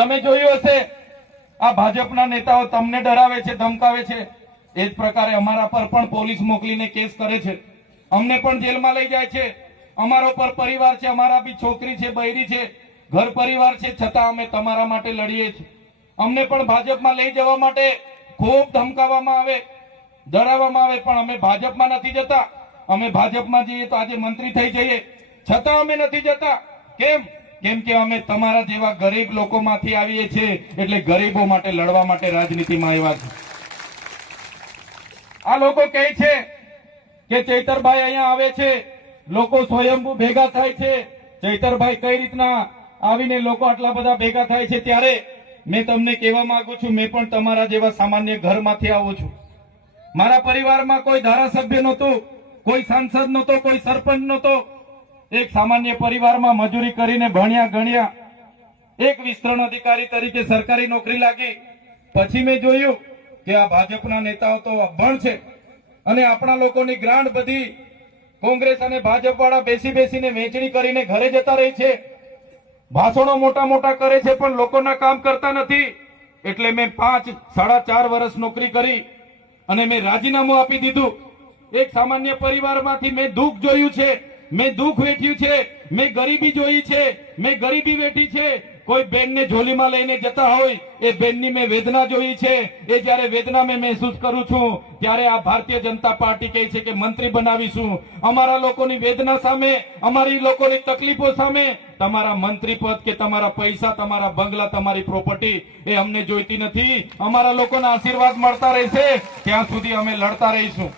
તમે જોયું હશે આ ભાજપના નેતાઓ તમને ડરાવે છે, ધમકાવે છે, એ જ પ્રકારે અમારા પર પણ પોલીસ મોકલીને કેસ કરે છે, અમને પણ જેલમાં લઈ જાય છે. અમારો પર પરિવાર છે, અમારા બી છોકરી છે, બૈરી છે, ઘર પરિવાર છે, છતાં અમે તમારા માટે લડીએ છીએ. અમને પણ ભાજપમાં લઈ જવા માટે ખૂબ ધમકાવવામાં આવે, ડરાવવામાં આવે, પણ અમે ભાજપમાં નથી જતા. અમે ભાજપમાં જઈએ તો આજે મંત્રી થઈ જઈએ, છતાં અમે નથી જતા. કેમ? કેમ કે અમે તમારા જેવા ગરીબ લોકોમાંથી આવીએ છીએ, એટલે ગરીબો માટે લડવા માટે રાજનીતિમાં આવ્યા છે. આ લોકો કહે છે કે ચૈતરભાઈ અહીંયા આવે છે, લોકો સ્વયંભૂ ભેગા થાય છે. ચૈતરભાઈ કઈ રીતના આવીને લોકો આટલા બધા ભેગા થાય છે? ત્યારે મેં તમને કહેવા માંગુ છું, મેં પણ તમારા જેવા સામાન્ય ઘરમાંથી આવું છું. મારા પરિવારમાં કોઈ ધારાસભ્ય નહોતું, કોઈ સાંસદ નહોતો, કોઈ સરપંચ નહોતો. એક સામાન્ય પરિવારમાં મજૂરી કરીને ભણ્યા ગણ્યા, એક વિસ્તરણ અધિકારી તરીકે સરકારી નોકરી લાગી. પછી મેં જોયું કે આ ભાજપના નેતાઓ તો અભણ છે અને આપણા લોકોની ગ્રાન્ટ બધી કોંગ્રેસ અને ભાજપ વાળા બેસી બેસીને વેચણી કરીને ઘરે જતા રહી છે. ભાષણો મોટા મોટા કરે છે પણ લોકોના કામ કરતા નથી. એટલે મેં 4.5 વર્ષ નોકરી કરી અને મેં રાજીનામું આપી દીધું. એક સામાન્ય પરિવારમાંથી મેં દુઃખ જોયું છે, મેં દુઃખ વેઠ્યું છે, મેં ગરીબી જોઈ છે, મેં ગરીબી વેઠી છે. કોઈ બેનને ઝોલીમાં લઈને જતા હોય એ બેનની મેં વેદના જોઈ છે. એ જયારે વેદના મેં મહેસૂસ કરું છું ત્યારે આ ભારતીય જનતા પાર્ટી કહે છે કે મંત્રી બનાવીશું. અમારા લોકોની વેદના સામે, અમારી લોકોની તકલીફો સામે તમારા મંત્રી પદ કે તમારા પૈસા, તમારા બંગલા, તમારી પ્રોપર્ટી એ અમને જોઈતી નથી. અમારા લોકોના આશીર્વાદ મળતા રહેશે ત્યાં સુધી અમે લડતા રહીશું.